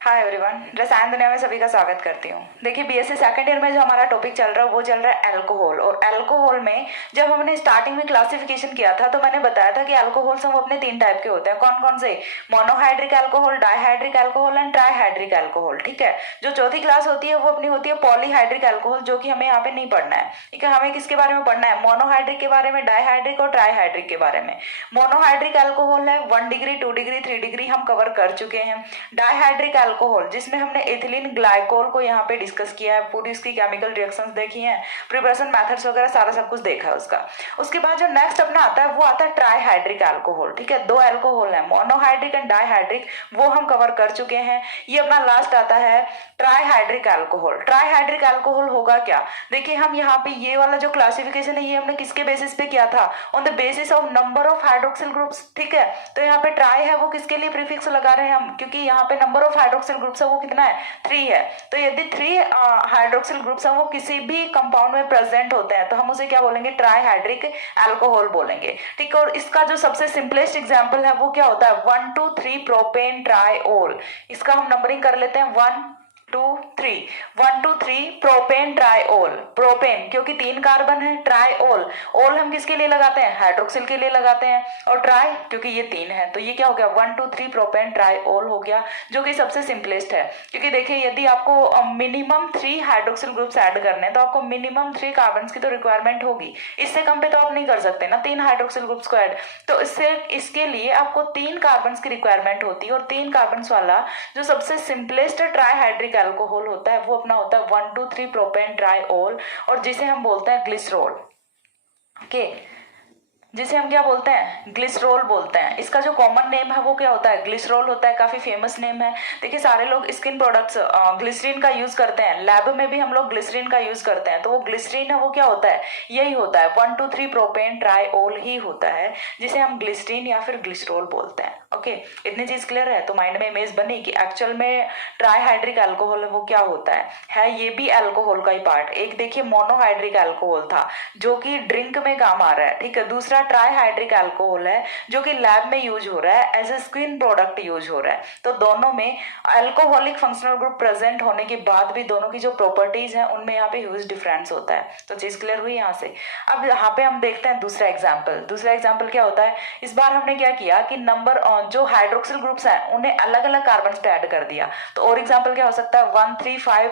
Hi everyone, रसायन दुनिया में सभी का स्वागत करती हूँ। देखिए बीएससी सेकंड ईयर में जो हमारा टॉपिक चल रहा है वो चल रहा है अल्कोहल। और अल्कोहल में जब हमने स्टार्टिंग में क्लासिफिकेशन किया था तो मैंने बताया था कि अल्कोहल सब अपने 3 टाइप के होते हैं। कौन कौन से? Monohydric alcohol, dihydric alcohol and trihydric alcohol. ठीक है, जो चौथी क्लास होती है वो अपनी होती है पॉलीहाइड्रिक अल्कोहल, जो कि हमें यहाँ पे नहीं पढ़ना है। ठीक है, हमें किसके बारे में पढ़ना है? मोनोहाइड्रिक के बारे में, डाइहाइड्रिक और ट्राइहाइड्रिक के बारे में। मोनोहाइड्रिक अल्कोहल है 1 डिग्री 2 डिग्री 3 डिग्री हम कवर कर चुके हैं। डाइहाइड्रिक अल्कोहल जिसमें हमने एथिलीन ग्लाइकोल को यहाँ पे डिस्कस किया है, पूरी उसकी केमिकल रिएक्शंस देखी हैं, प्रिपरेशन मेथड्स वगैरह सारा सब कुछ देखा है उसका। उसके बाद जो नेक्स्ट अपना आता है वो आता है ट्राइहाइड्रिक अल्कोहल। ठीक है, 2 अल्कोहल है, मोनोहाइड्रिक एंड डाइहाइड्रिक, वो हम कवर कर चुके हैं। ये अपना लास्ट आता है ट्राइहाइड्रिक अल्कोहल। ट्राइहाइड्रिक अल्कोहल होगा क्या? देखिए हम यहाँ पे ये वाला जो क्लासिफिकेशन है ये हमने किसके बेसिस पे किया था? On the basis of number of hydroxyl groups. ठीक है, तो यहाँ पे ट्राई है वो किसके लिए प्रीफिक्स लगा रहे हैं हम, क्योंकि यहाँ पे नंबर ऑफ हाइड्रोक्सिल ग्रुप्स है वो कितना है? 3 है। तो यदि 3 हाइड्रोक्सिल ग्रुप्स है वो किसी भी कंपाउंड में प्रेजेंट होते हैं तो हम उसे क्या बोलेंगे? ट्राइहाइड्रिक अल्कोहल बोलेंगे। ठीक है, और इसका जो सबसे सिंपलेस्ट एग्जाम्पल है वो क्या होता है? 1 2 3 प्रोपेन ट्राइओल। इसका हम नंबरिंग कर लेते हैं 1 2 3 1 2 3 प्रोपेन ट्राइओल। प्रोपेन क्योंकि 3 कार्बन है, ट्राइओल ओल हम किसके लिए लगाते हैं? हाइड्रोक्सिल के लिए लगाते हैं, और ट्राई क्योंकि ये 3 है। तो ये क्या हो गया? 1 2 3 प्रोपेन ट्राइओल हो गया, जो कि सबसे सिंपलेस्ट है। क्योंकि देखिए यदि आपको मिनिमम 3 हाइड्रोक्सिल ग्रुप्स ऐड करने हैं तो आपको मिनिमम 3 कार्बन की तो रिक्वायरमेंट होगी। इससे कम पे तो आप नहीं कर सकते ना 3 हाइड्रोक्सिल ग्रुप्स को ऐड। तो इसके लिए आपको 3 कार्बन की रिक्वायरमेंट होती है, और 3 कार्बन वाला जो सबसे सिंपलेस्ट ट्राइहाइड्रिक अल्कोहल होता है वो अपना होता है 1 2 3 प्रोपेन ट्राइओल, और जिसे हम बोलते हैं ग्लिसरॉल। ओके, जिसे हम क्या बोलते हैं? ग्लिसरॉल बोलते हैं। इसका जो कॉमन नेम है वो क्या होता है? ग्लिसरॉल होता है, काफी फेमस नेम है। देखिए सारे लोग स्किन प्रोडक्ट्स ग्लिसरीन का यूज करते हैं, लैब में भी हम लोग ग्लिसरीन का यूज करते हैं। तो वो ग्लिसरीन है वो क्या होता है? यही होता है 1 2 3 प्रोपेन ट्राइओल ही होता है, जिसे हम ग्लिसरीन या फिर ग्लिसरॉल बोलते हैं। ओके, इतनी चीज क्लियर है तो माइंड में इमेज बनी कि एक्चुअल में ट्राइहाइड्रिक अल्कोहल वो क्या होता है ये भी अल्कोहल का ही पार्ट। एक देखिए मोनोहाइड्रिक अल्कोहल था जो कि ड्रिंक में काम आ रहा है। ठीक है, दूसरा ट्राइहाइड्रिक अल्कोहल है जो कि लैब में यूज हो रहा है, as a skin product use हो रहा है। तो दोनों में अल्कोहलिक फंक्शनल ग्रुप प्रेजेंट होने के बाद भी दोनों की जो प्रॉपर्टीज हैं उनमें यहाँ पे ह्यूज डिफरेंस होता है। तो चीज क्लियर हुई यहाँ से। अब यहाँ पे हम देखते हैं दूसरा एग्जाम्पल। दूसरा एग्जाम्पल क्या होता है? इस बार हमने क्या किया कि नंबर जो हाइड्रोक्सिल ग्रुप्स हैं उन्हें अलग अलग कार्बन पे ऐड कर दिया। तो और एग्जाम्पल क्या हो सकता है? 1 3 5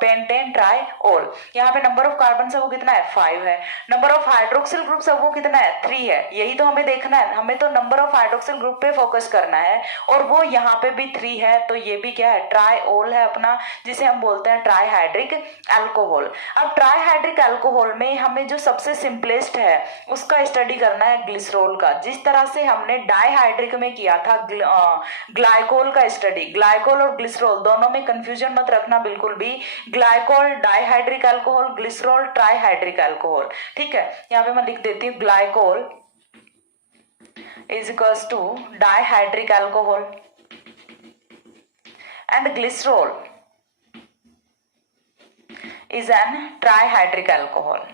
पेंटेन ट्राइओल। यहाँ पे नंबर ऑफ कार्बन है वो कितना है? 5 है। नंबर ऑफ हाइड्रोक्सिल ग्रुप्स है वो कितना है? 3 है। यही तो हमें देखना है, हमें तो नंबर ऑफ हाइड्रोक्सिल ग्रुप पे फोकस करना है, और वो यहाँ पे भी 3 है। तो ये भी क्या है? ट्राइओल है अपना, जिसे हम बोलते हैं ट्राइहाइड्रिक अल्कोहल। अब ट्राइहाइड्रिक अल्कोहल में हमें जो सबसे सिंपलेस्ट है उसका स्टडी करना है ग्लिसरॉल का, जिस तरह से हमने डाइहाइड्रिक में किया था ग्लाइकोल का स्टडी। ग्लाइकोल और ग्लिसरॉल दोनों में कंफ्यूजन मत रखना बिल्कुल भी। Glycol dihydric alcohol, glycerol trihydric alcohol. ठीक है, यहाँ पे मैं लिख देती हूँ glycol is equals to dihydric alcohol and glycerol is an trihydric alcohol।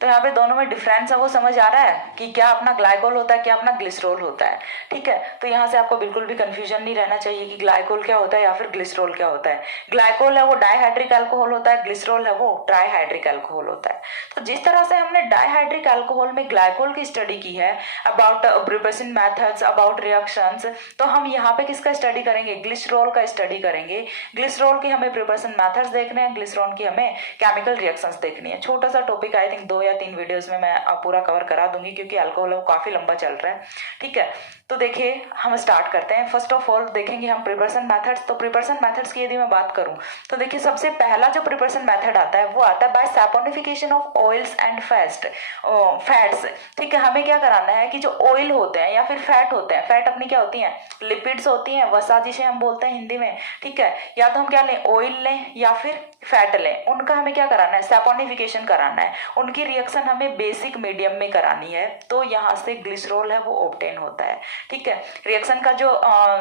तो यहाँ पे दोनों में डिफरेंस है वो समझ आ रहा है कि क्या अपना ग्लाइकोल होता है क्या अपना ग्लिसरॉल होता है। ठीक है, तो यहाँ से आपको बिल्कुल भी कंफ्यूजन नहीं रहना चाहिए कि ग्लाइकोल क्या होता है या फिर ग्लिसरॉल क्या होता है। ग्लाइकोल है वो डाइहाइड्रिक अल्कोहल होता है, ग्लिसरॉल है वो ट्राइहाइड्रिक अल्कोहल होता है। तो जिस तरह से हमने डाइहाइड्रिक अल्कोहल में ग्लाइकोल की स्टडी की है about preparation methods, about reactions, तो हम यहाँ पे किसका स्टडी करेंगे? ग्लिसरॉल का स्टडी करेंगे। ग्लिसरॉल की हमें प्रिपरेशन मेथड्स देखने हैं, ग्लिसरॉल की हमें केमिकल रिएक्शंस देखनी है। छोटा सा टॉपिक, आई थिंक 2 या 3 वीडियोस में मैं पूरा कवर करा दूंगी क्योंकि अल्कोहल काफी लंबा चल रहा है। ठीक है, तो देखिए हम स्टार्ट करते हैं। फर्स्ट ऑफ ऑल देखेंगे हम प्रिपरेशन मेथड्स। तो प्रिपरेशन मेथड्स की यदि मैं बात करूं तो देखिए सबसे पहला जो प्रिपरेशन मेथड आता है वो आता है by saponification of oils and fats. ठीक है, हमें क्या कराना है कि जो ऑयल होते हैं या फिर फैट होते हैं, फैट अपनी क्या होती हैं? लिपिड्स होती हैं, वसा जिसे हम बोलते हैं हिंदी में। ठीक है, या तो हम क्या लें? ऑयल लें या फिर फैट लें। उनका हमें क्या कराना है? सैपोनिफिकेशन कराना है। उनकी रिएक्शन हमें बेसिक मीडियम में करानी है, तो यहाँ से ग्लिसरॉल है वो ऑब्टेन होता है। ठीक है, रिएक्शन का जो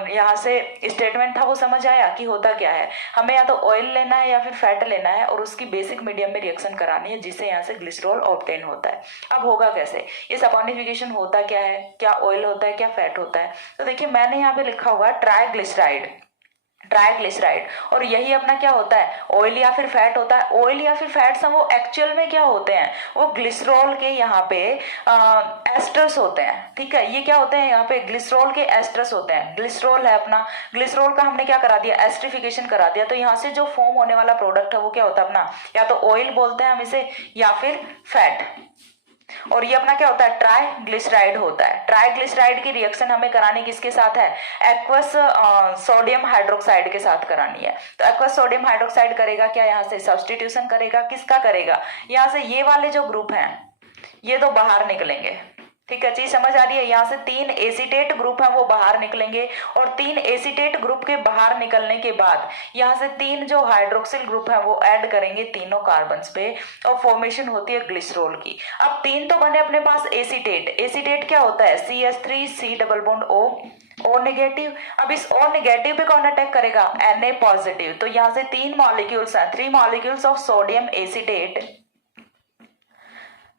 यहाँ से स्टेटमेंट था वो समझ आया कि होता क्या है? हमें या तो ऑयल लेना है या फिर फैट लेना है और उसकी बेसिक मीडियम में रिएक्शन करानी है, जिससे यहाँ से ग्लिसरॉल ऑब्टेन होता है। अब होगा कैसे? ये सैपोनिफिकेशन होता क्या है? क्या ऑयल होता है क्या फैट होता है? तो देखिए मैंने यहाँ पे लिखा हुआ ट्राइग्लिसराइड। ट्राइग्लिसराइड। और यही अपना क्या होता है, ऑयल या फिर फैट होता है। ऑयल या फिर फैट्स हैं वो एक्चुअल में क्या होते हैं, वो ग्लिसरॉल के यहाँ पे एस्टर्स होते हैं। ठीक है, ये क्या होते हैं, यहाँ पे ग्लिसरॉल के एस्टर्स होते हैं। ग्लिसरॉल है अपना, ग्लिसरॉल का हमने क्या करा दिया, एस्टरिफिकेशन करा दिया। तो यहाँ से जो फॉर्म होने वाला प्रोडक्ट है वो क्या होता है अपना, या तो ऑयल बोलते हैं हम इसे, या फिर फैट। और ये अपना क्या होता है, ट्राइग्लिसराइड होता है। ट्राइग्लिसराइड की रिएक्शन हमें करानी किसके साथ है, एक्वस सोडियम हाइड्रोक्साइड के साथ करानी है। तो एक्वस सोडियम हाइड्रोक्साइड करेगा क्या, यहाँ से सब्सटीट्यूशन करेगा, किसका करेगा, यहाँ से ये वाले जो ग्रुप हैं ये तो बाहर निकलेंगे। ठीक है, चीज समझ आ रही है। यहाँ से 3 एसीटेट ग्रुप हैं वो बाहर निकलेंगे, और 3 एसीटेट ग्रुप के बाहर निकलने के बाद यहाँ से 3 जो हाइड्रोक्सिल ग्रुप हैं वो ऐड करेंगे तीनों कार्बन्स पे, और फॉर्मेशन होती है ग्लिसरॉल की। अब 3 तो बने अपने पास एसीटेट। एसीटेट क्या होता है, CH3 C double bond O negative. अब इस O नेगेटिव पे कौन अटैक करेगा, Na पॉजिटिव। तो यहाँ से 3 मॉलिक्यूल्स हैं, 3 molecules of sodium acetate,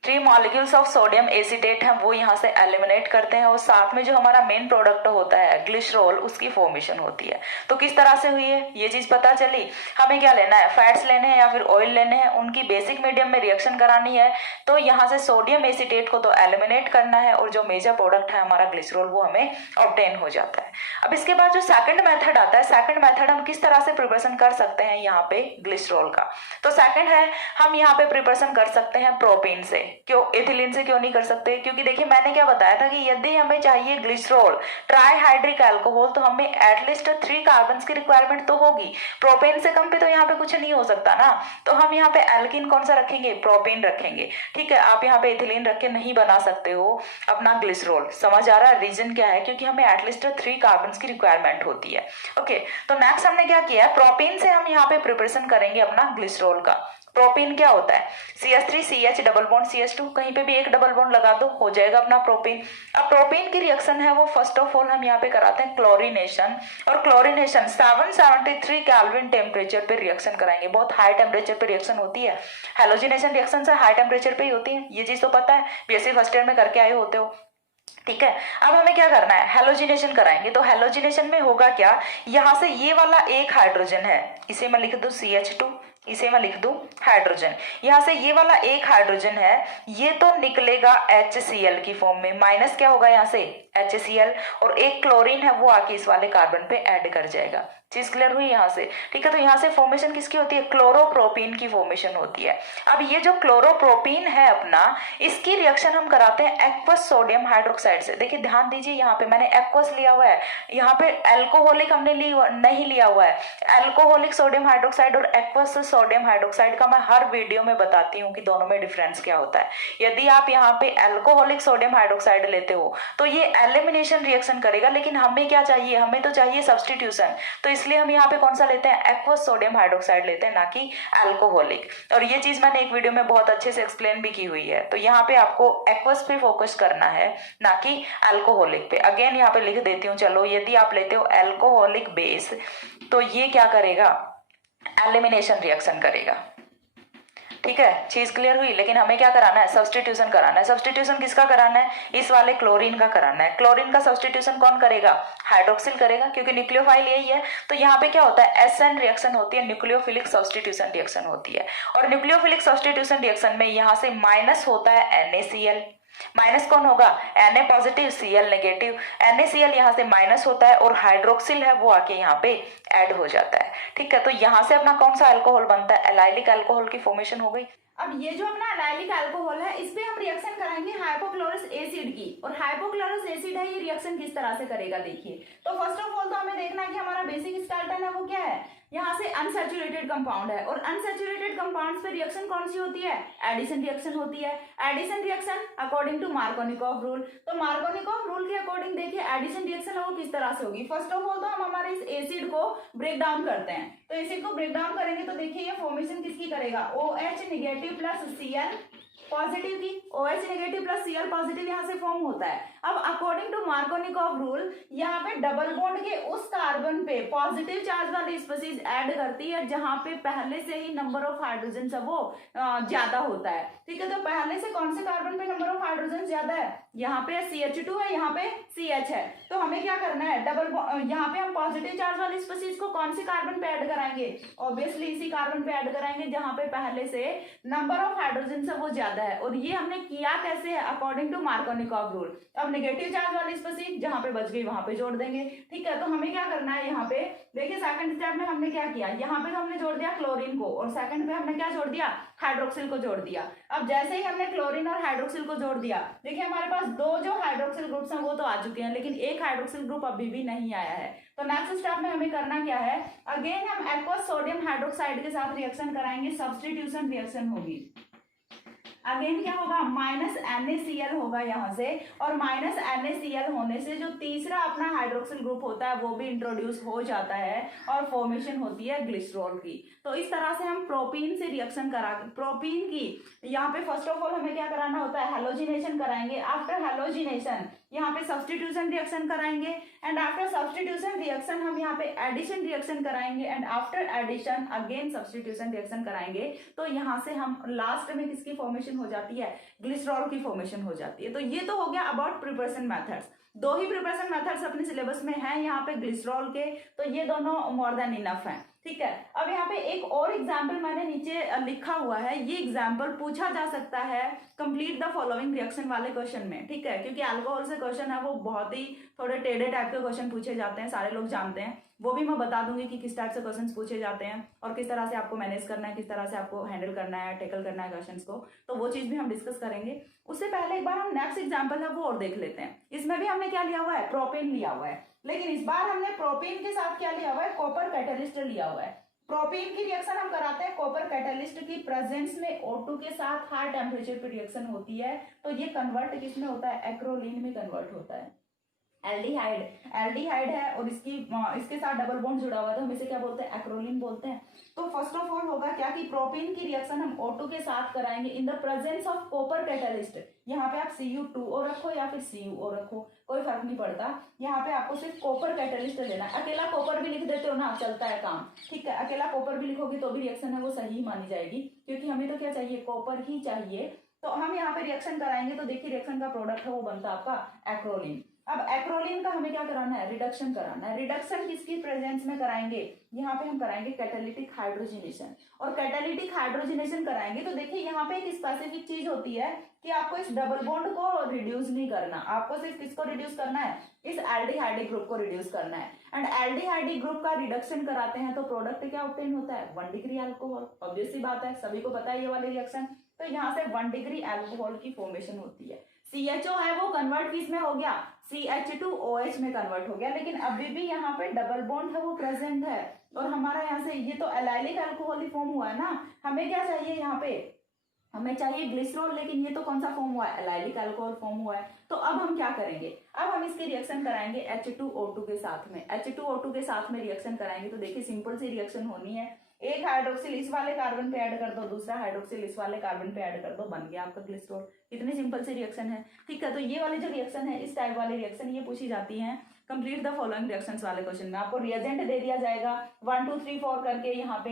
3 molecules of sodium acetate हम वो यहाँ से एलिमिनेट करते हैं, और साथ में जो हमारा मेन प्रोडक्ट होता है ग्लिसरॉल, उसकी फॉर्मेशन होती है। तो किस तरह से हुई है ये चीज पता चली। हमें क्या लेना है, फैट्स लेने हैं या फिर ऑयल लेने हैं, उनकी बेसिक मीडियम में रिएक्शन करानी है। तो यहाँ से सोडियम एसीटेट को तो एलिमिनेट करना है, और जो मेजर प्रोडक्ट है हमारा ग्लिसरॉल वो हमें ऑब्टेन हो जाता है। अब इसके बाद जो सेकंड मेथड आता है, सेकंड मेथड हम किस तरह से प्रिपरेशन कर सकते हैं यहाँ पे ग्लिसरॉल का। तो सेकंड है, हम यहाँ पे प्रिपरेशन कर सकते हैं प्रोपेन से। क्यों, एथिलीन से क्यों नहीं कर सकते, क्योंकि देखिए मैंने क्या बताया था कि यदि हमें चाहिए ग्लिसरॉल ट्राइहाइड्रिक अल्कोहल, तो हमें एटलीस्ट 3 कार्बन की रिक्वायरमेंट तो होगी। प्रोपेन से कम पे तो यहाँ पे कुछ नहीं हो सकता ना। तो हम यहाँ पे एल्किन कौन सा रखेंगे, प्रोपेन रखेंगे। ठीक है, आप यहाँ पे एथिलीन रख के नहीं बना सकते हो अपना ग्लिसरॉल। समझ आ रहा है रीजन क्या है, क्योंकि हमें एटलीस्ट 3 कार्बन की रिक्वायरमेंट होती है। ओके, तो नेक्स्ट हमने क्या किया है, प्रोपेन से हम यहाँ पे प्रिपरेशन करेंगे अपना ग्लिसरॉल का। प्रोपेन क्या होता है, CH3 CH double bond CH2, कहीं पे भी एक डबल बॉन्ड लगा दो, हो जाएगा अपना प्रोपेन। अब प्रोपेन की रिएक्शन है वो फर्स्ट ऑफ ऑल हम यहाँ पे कराते हैं क्लोरीनेशन। और क्लोरीनेशन 773 केल्विन टेम्परेचर पे रिएक्शन कराएंगे। बहुत हाई टेम्परेचर पे रिएक्शन होती है, हेलोजिनेशन रिएक्शन से हाई टेम्परेचर पे ही होती है, ये चीज तो पता है, बीएससी फर्स्ट ईयर में करके आए होते हो। ठीक है, अब हमें क्या करना है, हेलोजिनेशन कराएंगे। तो हेलोजिनेशन में होगा क्या, यहाँ से ये वाला एक हाइड्रोजन है, इसे मैं लिख दूं CH2, इसे मैं लिख दूं हाइड्रोजन। यहाँ से ये वाला एक हाइड्रोजन है, ये तो निकलेगा HCl की फॉर्म में, माइनस क्या होगा यहाँ से HCl, और एक क्लोरीन है वो आके इस वाले कार्बन पे ऐड कर जाएगा। चीज क्लियर हुई यहाँ से। ठीक है, तो यहाँ से फॉर्मेशन किसकी होती है, क्लोरोप्रोपीन की फॉर्मेशन होती है। अब ये जो क्लोरोप्रोपीन है अपना, इसकी रिएक्शन हम कराते हैं एक्वस सोडियम हाइड्रोक्साइड से। देखिए ध्यान दीजिए, यहाँ पे मैंने एक्वस लिया हुआ है, यहाँ पे एल्कोहलिक हमने नहीं लिया हुआ है। एल्कोहलिक सोडियम हाइड्रोक्साइड और एक्वस सोडियम हाइड्रोक्साइड का मैं हर वीडियो में बताती हूँ कि दोनों में डिफरेंस क्या होता है। यदि आप यहाँ पे एल्कोहलिक सोडियम हाइड्रोक्साइड लेते हो तो ये एलिमिनेशन रिएक्शन करेगा, लेकिन हमें क्या चाहिए, हमें तो चाहिए सब्सटीट्यूशन। तो इसलिए हम यहाँ पे कौन सा लेते हैं, एक्वस सोडियम हाइड्रोक्साइड लेते हैं, ना कि एल्कोहलिक। और ये चीज मैंने एक वीडियो में बहुत अच्छे से एक्सप्लेन भी की हुई है। तो यहाँ पे आपको एक्वस पे फोकस करना है, ना कि एल्कोहलिक पे। अगेन यहाँ पे लिख देती हूँ, चलो यदि आप लेते हो एल्कोहलिक बेस, तो ये क्या करेगा, एलिमिनेशन रिएक्शन करेगा। ठीक है, चीज क्लियर हुई। लेकिन हमें क्या कराना है, सब्सटीट्यूशन कराना है। सब्सटीट्यूशन किसका कराना है, इस वाले क्लोरीन का कराना है। क्लोरीन का सब्सटीट्यूशन कौन करेगा, हाइड्रोक्सिल करेगा, क्योंकि न्यूक्लियोफाइल यही है। तो यहाँ पे क्या होता है, SN रिएक्शन होती है, न्यूक्लियोफिलिक सब्सटीट्यूशन रिएक्शन होती है। और न्यूक्लियोफिलिक सब्सटीट्यूशन रिएक्शन में यहाँ से माइनस होता है NaCl। माइनस कौन होगा, Na positive Cl negative. NaCl यहाँ से माइनस होता है, और हाइड्रोक्सिल है वो आके यहाँ पे ऐड हो जाता है। ठीक है, तो यहाँ से अपना कौन सा अल्कोहल बनता है, एलाइलिक अल्कोहल की फॉर्मेशन हो गई। अब ये जो अपना एलाइलिक अल्कोहल है, इस पे हम रिएक्शन कराएंगे हाइपोक्लोरस एसिड की। और हाइपोक्लोरस एसिड है, ये रिएक्शन किस तरह से करेगा देखिए। तो फर्स्ट ऑफ ऑल तो हमें देखना है कि हमारा बेसिक स्केलेटन है वो क्या है, यहाँ से अनसैचुरेटेड कंपाउंड है। और अनसैचुरेटेड कंपाउंड्स पे रिएक्शन कौन सी होती है, एडिशन रिएक्शन होती है। Addition reaction according to Markovnikov rule. तो मार्कोनिकॉफ रूल के अकॉर्डिंग देखिए एडिशन रिएक्शन है वो किस तरह से होगी। फर्स्ट ऑफ ऑल तो हम हमारे इस एसिड को ब्रेक डाउन करते हैं। तो एसिड को ब्रेक डाउन करेंगे तो देखिए ये फॉर्मेशन किसकी करेगा, OH negative plus Cl positive की। OH negative plus Cl positive यहाँ से फॉर्म होता है। अब अकॉर्डिंग टू मार्कोनिकॉफ रूल, यहाँ पे डबल बॉन्ड के उस कार्बन पे पॉजिटिव चार्ज वाली स्पीशीज ऐड करती है जहां पे पहले से ही नंबर ऑफ हाइड्रोजन है वो ज्यादा होता है। ठीक है, तो पहले से कौन से कार्बन पे नंबर ऑफ हाइड्रोजन ज्यादा है, यहाँ पे CH2 है, यहाँ पे CH है। तो हमें क्या करना है, यहाँ पे हम पॉजिटिव चार्ज वाली स्पीशीज को कौन सी कार्बन पे ऐड कराएंगे, ऑब्वियसली इसी कार्बन पे ऐड कराएंगे जहां पे पहले से नंबर ऑफ हाइड्रोजन से वो ज्यादा है। और ये हमने किया कैसे है, अकॉर्डिंग टू मार्कोनिकॉव रूल। अब नेगेटिव चार्ज वाली स्पीशीज जहां पे बच गई वहां पे जोड़ देंगे। ठीक है, तो हमें क्या करना है, यहाँ पे देखिए सेकंड स्टेप में हमने क्या किया, यहाँ पे तो हमने जोड़ दिया क्लोरीन को, और सेकंड पे हमने क्या जोड़ दिया, हाइड्रोक्सिल को जोड़ दिया। अब जैसे ही हमने क्लोरीन और हाइड्रोक्सिल को जोड़ दिया, देखिए हमारे पास दो जो हाइड्रोक्सिल ग्रुप्स हैं वो तो आ चुके हैं, लेकिन एक हाइड्रोक्सिल ग्रुप अभी भी नहीं आया है। तो नेक्स्ट स्टेप में हमें करना क्या है, अगेन हम एक्वस सोडियम हाइड्रोक्साइड के साथ रिएक्शन कराएंगे, सब्स्टिट्यूशन रिएक्शन होगी। अगेन क्या होगा, माइनस NaCl होगा यहाँ से, और माइनस NaCl होने से जो तीसरा अपना हाइड्रोक्सिल ग्रुप होता है वो भी इंट्रोड्यूस हो जाता है और फॉर्मेशन होती है ग्लिसरॉल की। तो इस तरह से हम प्रोपीन से रिएक्शन करा, प्रोपीन की यहाँ पे फर्स्ट ऑफ ऑल हमें क्या कराना होता है, हेलोजिनेशन कराएंगे। आफ्टर हेलोजिनेशन यहाँ पे सब्स्टिट्यूशन रिएक्शन कराएंगे, एंड आफ्टर सब्स्टिट्यूशन रिएक्शन हम यहाँ पे एडिशन रिएक्शन कराएंगे, and after addition again substitution reaction कराएंगे। तो यहाँ से हम लास्ट में किसकी फॉर्मेशन हो जाती है, ग्लिसरॉल की फॉर्मेशन हो जाती है। तो ये तो हो गया अबाउट प्रिपरेशन मेथड्स। दो ही प्रिपरेशन मेथड्स अपने सिलेबस में हैं यहाँ पे ग्लिसरॉल के, तो ये दोनों मोर देन इनफ हैं। ठीक है, अब यहाँ पे एक और एग्जाम्पल मैंने नीचे लिखा हुआ है, ये एग्जाम्पल पूछा जा सकता है कंप्लीट द फॉलोइंग रिएक्शन वाले क्वेश्चन में। ठीक है, क्योंकि अल्कोहल से क्वेश्चन है वो बहुत ही थोड़े टेढ़े टाइप के क्वेश्चन पूछे जाते हैं, सारे लोग जानते हैं। वो भी मैं बता दूंगी कि किस टाइप से क्वेश्चंस पूछे जाते हैं और किस तरह से आपको मैनेज करना है, किस तरह से आपको हैंडल करना है, टेकल करना है क्वेश्चंस को। तो वो चीज भी हम डिस्कस करेंगे। उससे पहले एक बार हम नेक्स्ट एग्जांपल है वो और देख लेते हैं। इसमें भी हमने क्या लिया हुआ है, प्रोपेन लिया हुआ है, लेकिन इस बार हमने प्रोपेन के साथ क्या लिया हुआ है, कॉपर कैटलिस्ट लिया हुआ है। प्रोपेन की रिएक्शन हम कराते हैं कॉपर कैटलिस्ट की प्रेजेंस में, O2 के साथ हाई टेम्परेचर पे रिएक्शन होती है। तो ये कन्वर्ट किसमें होता है, एक्रोलीन में कन्वर्ट होता है। एल्डिहाइड है और इसके साथ डबल बॉन्ड जुड़ा हुआ है, तो हम इसे क्या बोलते हैं, एक्रोलीन बोलते हैं। तो फर्स्ट ऑफ ऑल होगा क्या कि प्रोपेन की रिएक्शन हम O2 के साथ कराएंगे in the presence of copper catalyst. यहाँ पे आप Cu2O रखो या फिर CuO रखो, कोई फर्क नहीं पड़ता। यहाँ पे आपको सिर्फ कॉपर कैटलिस्ट लेना है। अकेला कॉपर भी लिख देते हो ना, चलता है काम। ठीक है, अकेला कॉपर भी लिखोगे तो भी रिएक्शन है वो सही मानी जाएगी, क्योंकि हमें तो क्या चाहिए, कॉपर ही चाहिए। तो हम यहाँ पे रिएक्शन कराएंगे, तो देखिए रिएक्शन का प्रोडक्ट है वो बनता है आपका एक्रोलीन। अब एक्रोलीन का हमें क्या कराना है, रिडक्शन कराना है। रिडक्शन किसकी प्रेजेंस में कराएंगे, यहाँ पे हम कराएंगे कैटालिटिक हाइड्रोजिनेशन। और कैटालिटिक हाइड्रोजिनेशन कराएंगे तो देखिए यहाँ पे एक स्पेसिफिक चीज होती है कि आपको इस डबल बॉन्ड को रिड्यूस नहीं करना, आपको सिर्फ किसको रिड्यूस करना है, इस एल्डिहाइडिक ग्रुप को रिड्यूस करना है। एंड एल्डिहाइडिक ग्रुप का रिडक्शन कराते हैं तो प्रोडक्ट क्या ऑब्टेन होता है, 1 डिग्री अल्कोहल। ऑब्वियस सी बात है, सभी को पता है ये वाली रिएक्शन। तो यहाँ से 1 डिग्री अल्कोहल की फॉर्मेशन होती है। CHO है वो कन्वर्ट किस में हो गया, CH2OH में कन्वर्ट हो गया, लेकिन अभी भी यहाँ पे डबल बॉन्ड है वो प्रेजेंट है। और हमारा यहाँ से ये तो एलाइलिक अल्कोहल ही फॉर्म हुआ है ना, हमें क्या चाहिए यहाँ पे, हमें चाहिए ग्लिसरॉल, लेकिन ये तो कौन सा फॉर्म हुआ है, एलाइलिक अल्कोहल फॉर्म हुआ है। तो अब हम क्या करेंगे, अब हम इसकी रिएक्शन कराएंगे H2O2 के साथ में। H2O2 के साथ में रिएक्शन कराएंगे तो देखिए सिंपल सी रिएक्शन होनी है, एक हाइड्रोक्सिल इस वाले कार्बन पे ऐड कर दो, दूसरा हाइड्रोक्सिल इस वाले कार्बन पे ऐड कर दो, बन गया आपका ग्लिसरॉल। इतनी सिंपल सी रिएक्शन है। ठीक है, तो ये वाली जो रिएक्शन है, इस टाइप वाली रिएक्शन ये पूछी जाती है कंप्लीट द फॉलोइंग रिएक्शंस वाले क्वेश्चन में। आपको रिएजेंट दे दिया जाएगा 1 2 3 4 करके, यहाँ पे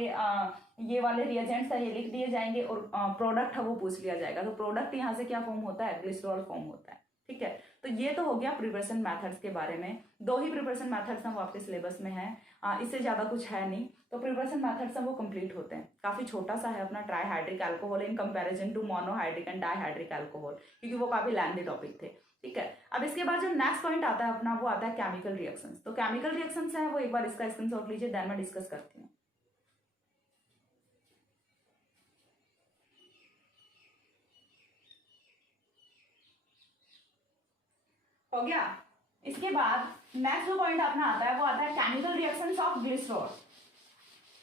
ये वाले रिएजेंट्स है ये लिख दिए जाएंगे और प्रोडक्ट है वो पूछ लिया जाएगा। तो प्रोडक्ट यहाँ से क्या फॉर्म होता है, ग्लिसरॉल फॉर्म होता है। ठीक है, तो ये तो हो गया प्रिपरेशन मेथड्स के बारे में। 2 ही प्रिपरेशन मेथड्स हैं वो आपके सिलेबस में है, इससे ज्यादा कुछ है नहीं। तो प्रिपरेशन मेथड्स हैं वो कंप्लीट होते हैं। काफी छोटा सा है अपना trihydric alcohol in comparison to monohydric and dihydric alcohol, क्योंकि वो काफी लेंथी टॉपिक थे। ठीक है, अब इसके बाद जो नेक्स्ट पॉइंट आता है अपना वो आता है केमिकल रिएक्शंस। तो केमिकल रिएक्शंस हैं वो एक बार इसका स्क्रीनशॉट लीजिए, देन मैं डिस्कस करती हूँ। हो गया। इसके बाद नेक्स्ट जो पॉइंट अपना आता है वो आता है केमिकल रिएक्शंस ऑफ ग्लिसरॉल।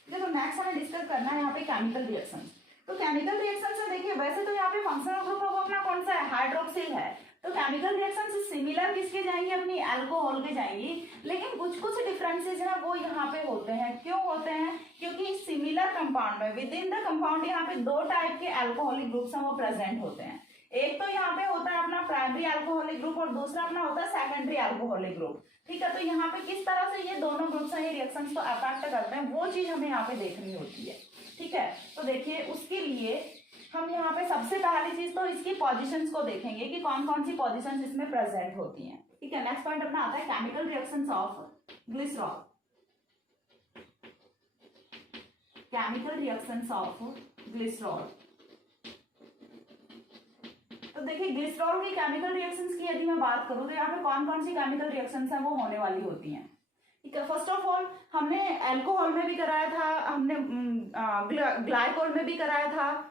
देखो नेक्स्ट हमें डिस्कस करना है यहाँ पे केमिकल रिएक्शंस। तो केमिकल रिएक्शंस से देखिए वैसे तो यहाँ पे फंक्शनल ग्रुप वो अपना कौन सा है, हाइड्रोक्सिल है। तो केमिकल रिएक्शन से सिमिलर किसके जाएंगे, अपनी अल्कोहल के जाएंगी, लेकिन कुछ कुछ डिफरेंसेस है वो यहाँ पे होते हैं। क्यों होते हैं, क्योंकि सिमिलर कंपाउंड में विद इन द कंपाउंड यहाँ पे 2 टाइप के अल्कोहलिक ग्रुप्स हैं वो प्रेजेंट होते हैं। एक तो यहाँ पे होता है अपना प्राइमरी अल्कोहलिक ग्रुप और दूसरा अपना होता है सेकेंडरी अल्कोहलिक ग्रुप। ठीक है, तो यहाँ पे किस तरह से ये दोनों ग्रुप्स हैं ये रिएक्शंस को अफेक्ट करते हैं वो चीज हमें यहाँ पे देखनी होती है। ठीक है, तो देखिए उसके लिए हम यहाँ पे सबसे पहली चीज तो इसकी पोजीशंस को देखेंगे कि कौन कौन सी पोजीशंस इसमें प्रेजेंट होती हैं। ठीक है, नेक्स्ट पॉइंट अपना आता है chemical reactions of glycerol. Chemical reactions of glycerol. तो देखिए ग्लिसरॉल की केमिकल रिएक्शंस की यदि मैं बात करूं तो यहाँ पे कौन कौन सी केमिकल रिएक्शंस हैं वो होने वाली होती हैं। ठीक है, फर्स्ट ऑफ ऑल हमने अल्कोहल में भी कराया था, हमने ग्लाइकोल में भी कराया था।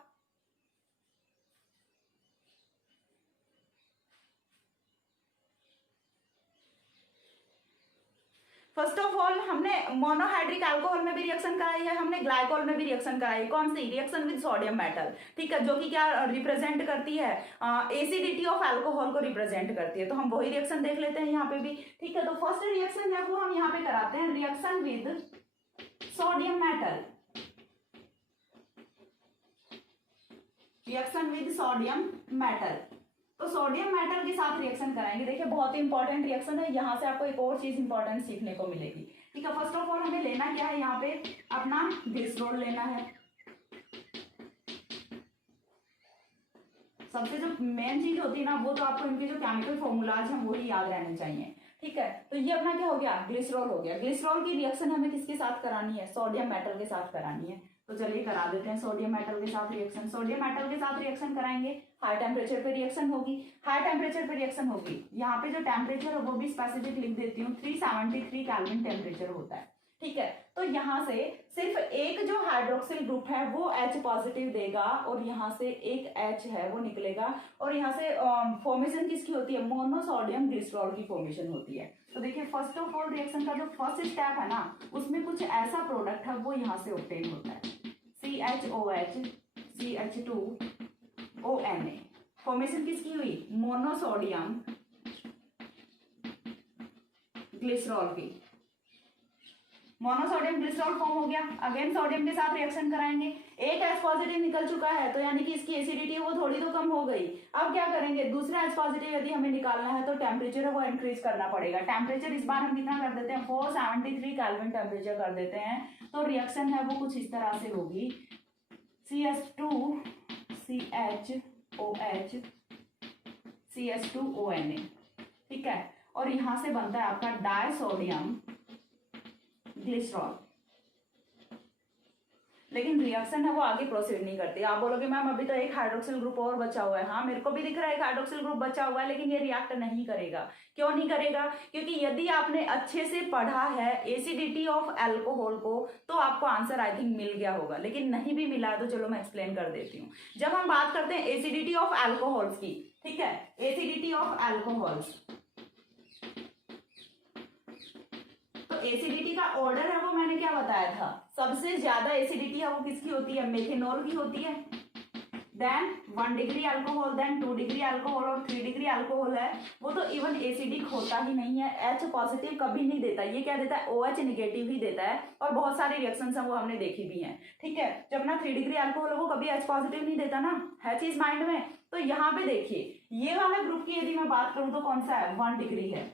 फर्स्ट ऑफ ऑल हमने मोनोहाइड्रिक अल्कोहल में भी रिएक्शन कराई है, हमने ग्लाइकोल में भी रिएक्शन कराई है। कौन सी? Reaction with sodium metal. ठीक है, जो कि क्या रिप्रेजेंट करती है? एसिडिटी ऑफ अल्कोहल को रिप्रेजेंट करती है। तो हम वही रिएक्शन देख लेते हैं यहाँ पे भी। ठीक है, तो फर्स्ट रिएक्शन है वो हम यहाँ पे कराते हैं, reaction with sodium metal. Reaction with sodium metal, तो सोडियम मेटल के साथ रिएक्शन कराएंगे। देखिए बहुत ही इंपॉर्टेंट रिएक्शन है, यहाँ से आपको एक और चीज इंपॉर्टेंट सीखने को मिलेगी। ठीक है, फर्स्ट ऑफ ऑल हमें लेना क्या है, यहाँ पे अपना ग्लिसरॉल लेना है। सबसे जो मेन चीज होती है ना, वो तो आपको इनके जो केमिकल फॉर्मूलाज हैं वो ही याद रहने चाहिए। ठीक है, तो ये अपना क्या हो गया, ग्लिसरॉल हो गया। ग्लिसरॉल की रिएक्शन हमें किसके साथ करानी है? सोडियम मेटल के साथ करानी है। तो चलिए करा देते हैं सोडियम मेटल के साथ रिएक्शन। सोडियम मेटल के साथ रिएक्शन कराएंगे, हाई टेम्परेचर पे रिएक्शन होगी। हाई टेम्परेचर पे रिएक्शन होगी, यहाँ पे जो टेम्परेचर है वो भी स्पेसिफिक लिख देती हूँ, 373 केल्विन टेम्परेचर होता है। ठीक है, तो यहाँ से सिर्फ एक जो हाइड्रोक्सिल ग्रुप है वो H पॉजिटिव देगा और यहाँ से एक H है वो निकलेगा और यहाँ से फॉर्मेशन किसकी होती है? मोनोसोडियम ग्लिसरॉल की फॉर्मेशन होती है। तो देखिए फर्स्ट ऑफ ऑल रिएक्शन का जो फर्स्ट स्टेप है ना, उसमें कुछ ऐसा प्रोडक्ट है वो यहाँ से ऑब्टेन होता है, CHOH CH2ONA। फॉर्मेशन किसकी हुई? मोनोसोडियम ग्लिसरॉल की। मोनोसोडियम ग्लिसरॉल फॉर्म हो गया। अगेन सोडियम के साथ रिएक्शन कराएंगे, एक H पॉजिटिव निकल चुका है तो यानी कि इसकी एसिडिटी है वो थोड़ी तो कम हो गई। अब क्या करेंगे, दूसरा H पॉजिटिव यदि हमें निकालना है तो टेम्परेचर है वो इंक्रीज करना पड़ेगा। टेम्परेचर इस बार हम कितना कर देते हैं? 473 केल्विन टेम्परेचर कर देते हैं। तो रिएक्शन है वो कुछ इस तरह से होगी, CH2CHOH CH2ONA। ठीक है, और यहां से बनता है आपका डायसोडियम ग्लिसरॉल। लेकिन रिएक्शन है वो आगे प्रोसीड नहीं करती। आप बोलोगे मैम अभी तो एक हाइड्रोक्सिल ग्रुप और बचा हुआ है। हाँ, मेरे को भी दिख रहा है एक हाइड्रोक्सिल ग्रुप बचा हुआ है, लेकिन ये रिएक्ट नहीं करेगा। क्यों नहीं करेगा? क्योंकि यदि आपने अच्छे से पढ़ा है एसिडिटी ऑफ अल्कोहल को तो आपको आंसर आई थिंक मिल गया होगा, लेकिन नहीं भी मिला तो चलो मैं एक्सप्लेन कर देती हूँ। जब हम बात करते हैं एसिडिटी ऑफ अल्कोहल्स की, ठीक है, एसिडिटी ऑफ अल्कोहल्स, तो एसिडिटी का ऑर्डर है वो मैंने क्या बताया था? सबसे ज्यादा एसिडिटी है वो किसकी होती है? मेथेनॉल की होती है। Then 1 degree alcohol, then 2 degree alcohol और 3 डिग्री अल्कोहल है वो तो इवन एसिडिक होता ही नहीं है, H पॉजिटिव कभी नहीं देता। ये क्या देता है? OH नेगेटिव ही देता है। और बहुत सारी रिएक्शंस हैं वो हमने देखी भी हैं। ठीक है, जब ना 3 डिग्री अल्कोहल है वो कभी H पॉजिटिव नहीं देता ना, है चीज माइंड में। तो यहाँ पे देखिए ये वाला ग्रुप की यदि मैं बात करूं तो कौन सा है? 1 डिग्री है।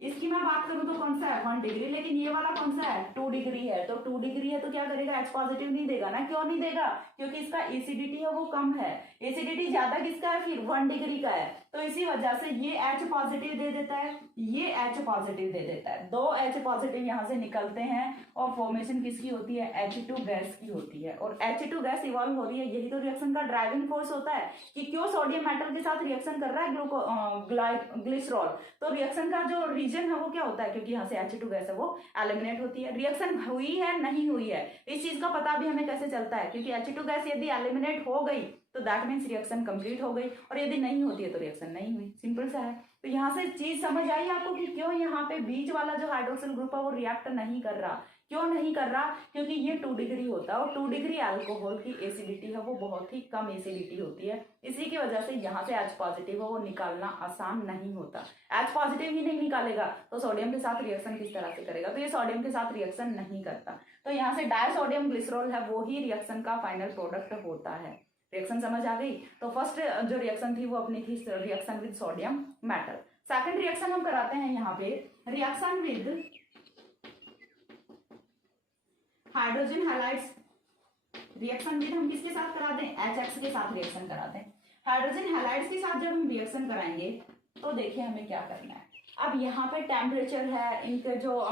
इसकी मैं बात करूं तो कौन सा है? 1 डिग्री। लेकिन ये वाला कौन सा है? 2 डिग्री है। तो 2 डिग्री है तो क्या करेगा? H पॉजिटिव नहीं देगा ना। क्यों नहीं देगा? क्योंकि इसका एसिडिटी है वो कम है। एसिडिटी ज्यादा किसका है? फिर 1 डिग्री का है। तो इसी वजह से ये H पॉजिटिव दे देता है, ये H पॉजिटिव दे देता है। 2 H पॉजिटिव यहाँ से निकलते हैं और फॉर्मेशन किसकी होती है? H2 गैस की होती है। और H2 गैस इवॉल्व हो रही है, यही तो रिएक्शन का ड्राइविंग फोर्स होता है कि क्यों सोडियम मेटल के साथ रिएक्शन कर रहा है ग्लिसरॉल। तो रिएक्शन का जो रीजन है वो क्या होता है? क्योंकि यहाँ से H2 गैस है वो एलिमिनेट होती है। रिएक्शन हुई है नहीं हुई है इस चीज का पता भी हमें कैसे चलता है? क्योंकि H2 गैस यदि एलिमिनेट हो गई तो दैट मीन्स रिएक्शन कंप्लीट हो गई, और यदि नहीं होती है तो रिएक्शन नहीं हुई। सिंपल सा है। तो यहाँ से चीज समझ आई आपको कि क्यों यहाँ पे बीच वाला जो हाइड्रोक्सिल ग्रुप है वो रिएक्ट नहीं कर रहा। क्यों नहीं कर रहा? क्योंकि ये 2 डिग्री होता है और 2 डिग्री अल्कोहल की एसिडिटी है वो बहुत ही कम एसिडिटी होती है। इसी की वजह से यहाँ से H पॉजिटिव है वो निकालना आसान नहीं होता। H पॉजिटिव ही नहीं निकालेगा तो सोडियम के साथ रिएक्शन किस तरह से करेगा? तो ये सोडियम के साथ रिएक्शन नहीं करता। तो यहाँ से डायसोडियम ग्लिसरॉल है वो ही रिएक्शन का फाइनल प्रोडक्ट होता है। रिएक्शन समझ आ गई? तो फर्स्ट जो रिएक्शन थी वो अपनी थी reaction with sodium metal. Second reaction हम कराते हैं यहाँ पे reaction with hydrogen halides. Reaction with हम किसके साथ कराते हैं? HX के साथ रिएक्शन कराते हैं। हाइड्रोजन हैलाइड्स के साथ जब हम रिएक्शन कराएंगे तो देखिए हमें क्या करना है। अब यहाँ पे टेम्परेचर है, इनके जो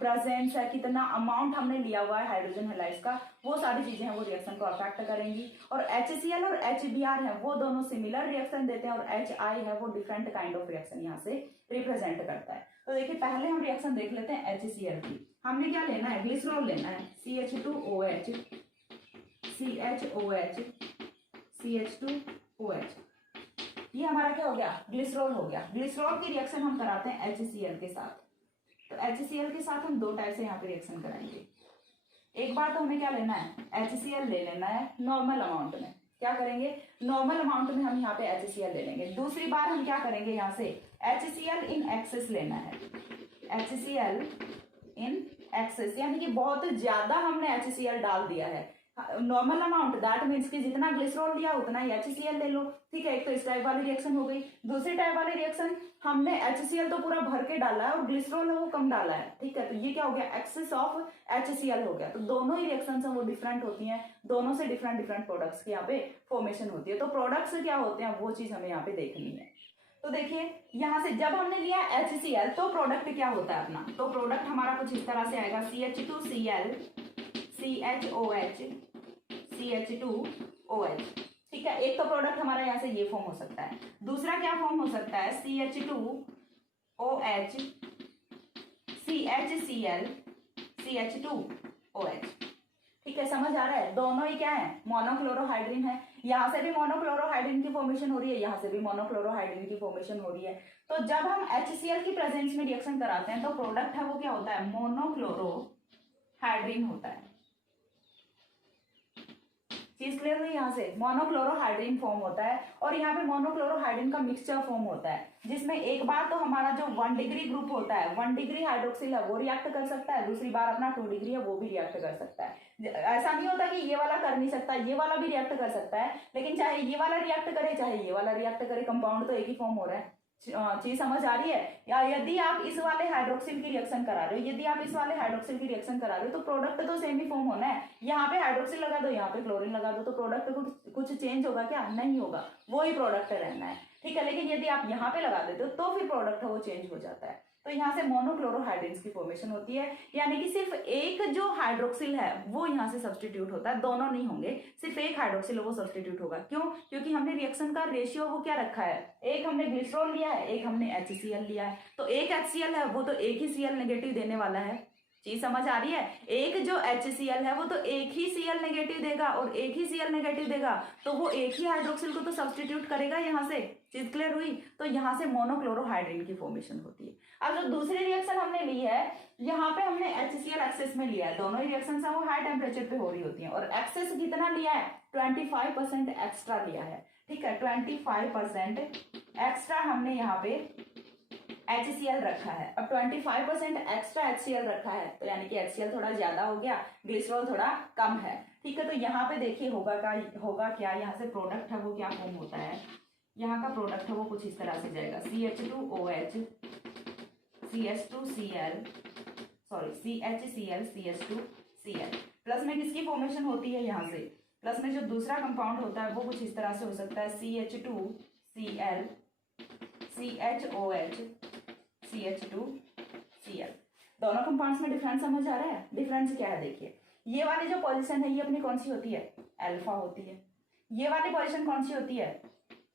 प्रेजेंस है, कितना अमाउंट हमने लिया हुआ है हाइड्रोजन हैलाइड्स का, वो सारी चीजें हैं वो रिएक्शन को अफेक्ट करेंगी। और HCl और HBr है वो दोनों सिमिलर रिएक्शन देते हैं, और HI है वो डिफरेंट काइंड ऑफ रिएक्शन यहाँ से रिप्रेजेंट करता है। तो देखिए पहले हम रिएक्शन देख लेते हैं HCl की। हमने क्या लेना है, ग्लिसरॉल लेना है, CH2OH, CHOH, CH2OH। ये हमारा क्या हो गया, ग्लिसरॉल हो गया। ग्लिसरॉल की रिएक्शन हम कराते हैं HCl के साथ। तो HCl के साथ हम दो टाइप से यहाँ पे रिएक्शन कराएंगे। एक बार तो हमें क्या लेना है, HCl ले लेना है नॉर्मल अमाउंट में। क्या करेंगे, नॉर्मल अमाउंट में हम यहाँ पे HCl ले लेंगे। दूसरी बार हम क्या करेंगे, यहाँ से HCl इन एक्सेस लेना है, HCl इन एक्सेस, यानी कि बहुत ज्यादा हमने HCl डाल दिया है। नॉर्मल अमाउंट दैट मीन्स कि जितना ग्लिसरॉल लिया उतना ही HCl ले लो, ठीक है। एक तो इस टाइप वाली रिएक्शन हो गई। दूसरी टाइप वाली रिएक्शन, हमने HCl तो पूरा भर के डाला है और ग्लिसरॉल है वो कम डाला है, ठीक है। तो ये क्या हो गया, एक्सेस ऑफ HCl हो गया। तो दोनों ही रिएक्शन है वो डिफरेंट होती हैं, दोनों से डिफरेंट डिफरेंट प्रोडक्ट्स की यहाँ पे फॉर्मेशन होती है। तो प्रोडक्ट्स क्या होते हैं वो चीज हमें यहाँ पे देखनी है। तो देखिए यहाँ से जब हमने लिया HCl तो प्रोडक्ट क्या होता है अपना, तो प्रोडक्ट हमारा कुछ इस तरह से आएगा, CH2Cl, CHOH, CH2OH, ठीक है। एक तो प्रोडक्ट हमारा यहाँ से ये फॉर्म हो सकता है। दूसरा क्या फॉर्म हो सकता है, CH2OH, CHCl, CH2OH, ठीक है। समझ आ रहा है, दोनों ही क्या है, मोनोक्लोरोहाइड्रिन है। यहाँ से भी मोनोक्लोरोहाइड्रिन की फॉर्मेशन हो रही है, यहाँ से भी मोनोक्लोरोहाइड्रिन की फॉर्मेशन हो रही है। तो जब हम HCl की प्रेजेंस में रिएक्शन कराते हैं तो प्रोडक्ट है वो क्या होता है, मोनोक्लोरोहाइड्रिन होता है। चीज क्लियर हुई, यहाँ से मोनोक्लोरोहाइड्रिन फॉर्म होता है। और यहाँ पे मोनोक्लोरोहाइड्रिन का मिक्सचर फॉर्म होता है, जिसमें एक बार तो हमारा जो 1 डिग्री ग्रुप होता है, 1 डिग्री हाइड्रोक्सिल है वो रिएक्ट कर सकता है, दूसरी बार अपना 2 डिग्री है वो भी रिएक्ट कर सकता है। ऐसा नहीं होता कि ये वाला कर नहीं सकता, ये वाला भी रिएक्ट कर सकता है, लेकिन चाहे ये वाला रिएक्ट करे चाहे ये वाला रिएक्ट करे, कंपाउंड तो एक ही फॉर्म हो रहा है। चीज समझ आ रही है। या यदि आप इस वाले हाइड्रोक्सिल की रिएक्शन करा रहे हो, यदि आप इस वाले हाइड्रोक्सिल की रिएक्शन करा रहे हो तो प्रोडक्ट तो सेम ही फॉर्म होना है। यहाँ पे हाइड्रोक्सिल लगा दो, यहाँ पे क्लोरीन लगा दो, तो प्रोडक्ट कुछ चेंज होगा क्या, नहीं होगा, वो ही प्रोडक्ट रहना है, ठीक है। लेकिन यदि आप यहाँ पे लगा देते हो तो फिर प्रोडक्ट वो चेंज हो जाता है। तो यहाँ से मोनोक्लोरोहाइड्रिन्स की फॉर्मेशन होती है, यानी कि सिर्फ एक जो हाइड्रोक्सिल है वो यहाँ से सब्सटीट्यूट होता है, दोनों नहीं होंगे, सिर्फ एक हाइड्रोक्सिल वो सब्सटीट्यूट होगा। क्यों, क्योंकि हमने रिएक्शन का रेशियो वो क्या रखा है, एक हमने ग्लिसरॉल लिया है, एक हमने HCl लिया है। तो एक HCl है वो तो एक ही Cl नेगेटिव देने वाला है। चीज समझ आ रही है, एक जो HCl है वो तो एक ही Cl नेगेटिव देगा, और एक ही Cl नेगेटिव देगा तो वो एक ही हाइड्रोक्सिल को तो सब्सटीट्यूट करेगा यहाँ से। चीज क्लियर हुई। तो यहाँ से मोनोक्लोरोहाइड्रिन की फॉर्मेशन होती है। अब जो दूसरी रिएक्शन हमने ली है, यहाँ पे हमने HCl एक्सेस में लिया है, दोनों ही रिएक्शन है वो हाई टेम्परेचर पे हो रही होती हैं, और एक्सेस कितना लिया है, 25% एक्स्ट्रा लिया है, ठीक है। 25% एक्स्ट्रा हमने यहाँ पे HCl रखा है। अब 25% एक्स्ट्रा HCl रखा है, तो यानी कि HCl थोड़ा ज्यादा हो गया, ग्लिसरॉल थोड़ा कम है, ठीक है। तो यहाँ पे देखिए होगा क्या, यहाँ से प्रोडक्ट है वो क्या फॉर्म होता है, यहाँ का प्रोडक्ट है वो कुछ इस तरह से जाएगा, CH2OH, CH2Cl, CHCl, CH2Cl। Plus में किसकी फॉर्मेशन होती है, यहाँ से प्लस में जो दूसरा कंपाउंड होता है वो कुछ इस तरह से हो सकता है, CH2Cl, CHOH, CH2Cl। दोनों कंपाउंड्स में डिफरेंस समझ आ रहा है। डिफरेंस क्या है, देखिए ये वाली जो पोजीशन है ये अपनी कौन सी होती है, अल्फा होती है। ये वाली पोजीशन कौन सी होती है,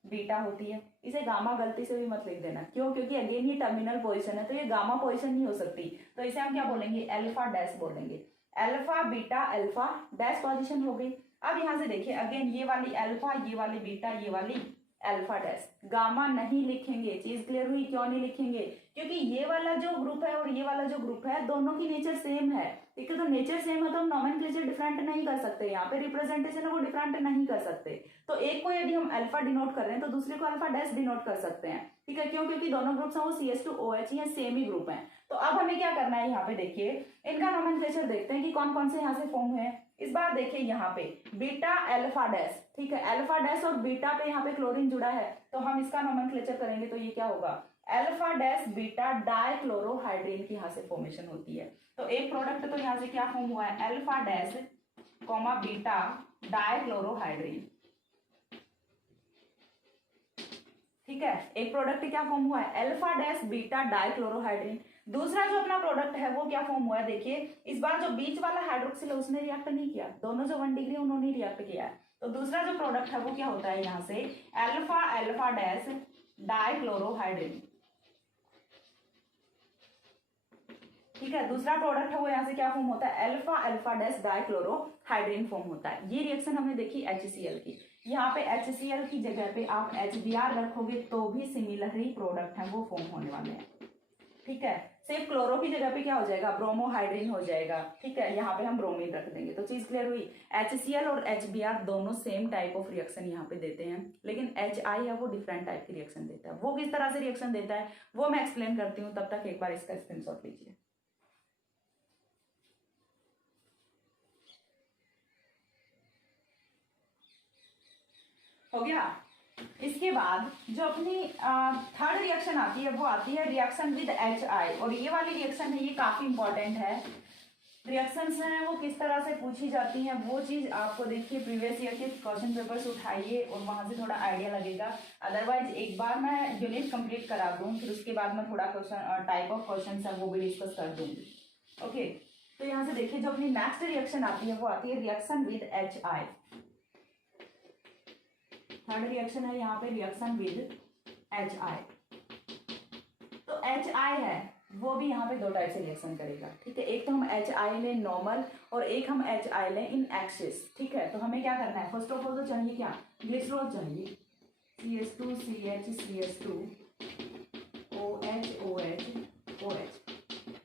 बीटा होती है। इसे गामा गलती से भी मत लिख देना, क्यों, क्योंकि अगेन ये टर्मिनल पोजीशन है, तो ये गामा पोजीशन नहीं हो सकती, तो इसे हम क्या बोलेंगे, अल्फा डैश बोलेंगे। Alpha beta alpha dash position हो गई। अब यहाँ से देखिए अगेन ये वाली अल्फा, ये वाली बीटा, ये वाली अल्फा डैश, गामा नहीं लिखेंगे। चीज क्लियर हुई, क्यों नहीं लिखेंगे, क्योंकि ये वाला जो ग्रुप है और ये वाला जो ग्रुप है दोनों की नेचर सेम है, ठीक है। तो नेचर सेम है तो हम नॉमेनक्लेचर डिफरेंट नहीं कर सकते, यहाँ पे रिप्रेजेंटेशन है वो डिफरेंट नहीं कर सकते। तो एक को यदि हम अल्फा डिनोट कर रहे हैं तो दूसरे को अल्फा डैश डिनोट कर सकते हैं, ठीक है। क्यों, क्योंकि दोनों ग्रुप्स हैं वो CH2OH हैं, सेम ही ग्रुप हैं। तो अब हमें क्या करना है, यहाँ पे देखिए इनका नॉमेनक्लेचर देखते हैं कि कौन कौन से यहाँ से फॉर्म हुए हैं। इस बार देखिए यहाँ पे बीटा अल्फा डैश, ठीक है, अल्फा डैश और बीटा पे यहाँ पे क्लोरीन जुड़ा है, तो हम इसका नॉमेनक्लेचर करेंगे तो ये क्या होगा, अल्फा डैश बीटा डाइक्लोरोहाइड्रिन की यहाँ से फॉर्मेशन होती है। तो एक प्रोडक्ट तो यहाँ से क्या फॉर्म हुआ है, अल्फा डैश कॉमा बीटा डाइक्लोरोहाइड्रिन, ठीक है, एक प्रोडक्ट क्या फॉर्म हुआ है, अल्फा डैश बीटा डाइक्लोरोहाइड्रिन। दूसरा जो अपना प्रोडक्ट है वो क्या फॉर्म हुआ है, देखिए इस बार जो बीच वाला हाइड्रोक्सिल है उसने रिएक्ट नहीं किया, दोनों जो 1 डिग्री उन्होंने रिएक्ट किया है। तो दूसरा जो प्रोडक्ट है वो क्या होता है यहाँ से, अल्फा अल्फा डैश डाइक्लोरोहाइड्रिन। ठीक है, दूसरा प्रोडक्ट है वो यहाँ से क्या फॉर्म होता है, अल्फा अल्फा डैश डाइक्लोरोहाइड्रिन फॉर्म होता है। ये रिएक्शन हमने देखी HCl की। यहाँ पे HCl की जगह पे आप HBr रखोगे तो भी सिमिलर ही प्रोडक्ट है वो फॉर्म होने वाले हैं। ठीक है, सिर्फ क्लोरो की जगह पे क्या हो जाएगा, ब्रोमोहाइड्रिन हो जाएगा। ठीक है, यहाँ पे हम ब्रोमीन रख देंगे। तो चीज क्लियर हुई, HCl और HBr दोनों सेम टाइप ऑफ रिएक्शन यहाँ पे देते हैं, लेकिन HI है वो डिफरेंट टाइप की रिएक्शन देता है। वो किस तरह से रिएक्शन देता है वो मैं एक्सप्लेन करती हूँ, तब तक एक बार इसका स्क्रीनशॉट लीजिए। हो गया। इसके बाद जो अपनी थर्ड रिएक्शन आती है वो आती है रिएक्शन विद HI, और ये वाली रिएक्शन है ये काफी इंपॉर्टेंट है। रिएक्शंस हैं वो किस तरह से पूछी जाती हैं वो चीज आपको देखिए प्रीवियस ईयर के क्वेश्चन पेपर्स उठाइए और वहां से थोड़ा आइडिया लगेगा। अदरवाइज एक बार मैं यूनिट कंप्लीट करा दूं, फिर उसके बाद मैं थोड़ा क्वेश्चन टाइप ऑफ क्वेश्चन है वो भी डिस्कस कर दूंगी। ओके, तो यहाँ से देखिए जो अपनी नेक्स्ट रिएक्शन आती है वो आती है reaction with HI। Third reaction है यहाँ पे रिएक्शन विद HI। तो HI है वो भी यहाँ पे दो टाइप से रिएक्शन करेगा। ठीक है, एक तो हम HI लें नॉर्मल और एक हम HI लें इन एक्सिस। ठीक है, तो हमें क्या करना है, फर्स्ट ऑफ ऑल तो चाहिए क्या, ग्लिसरॉल चाहिए, CH2 CH CH2 OH OH OH।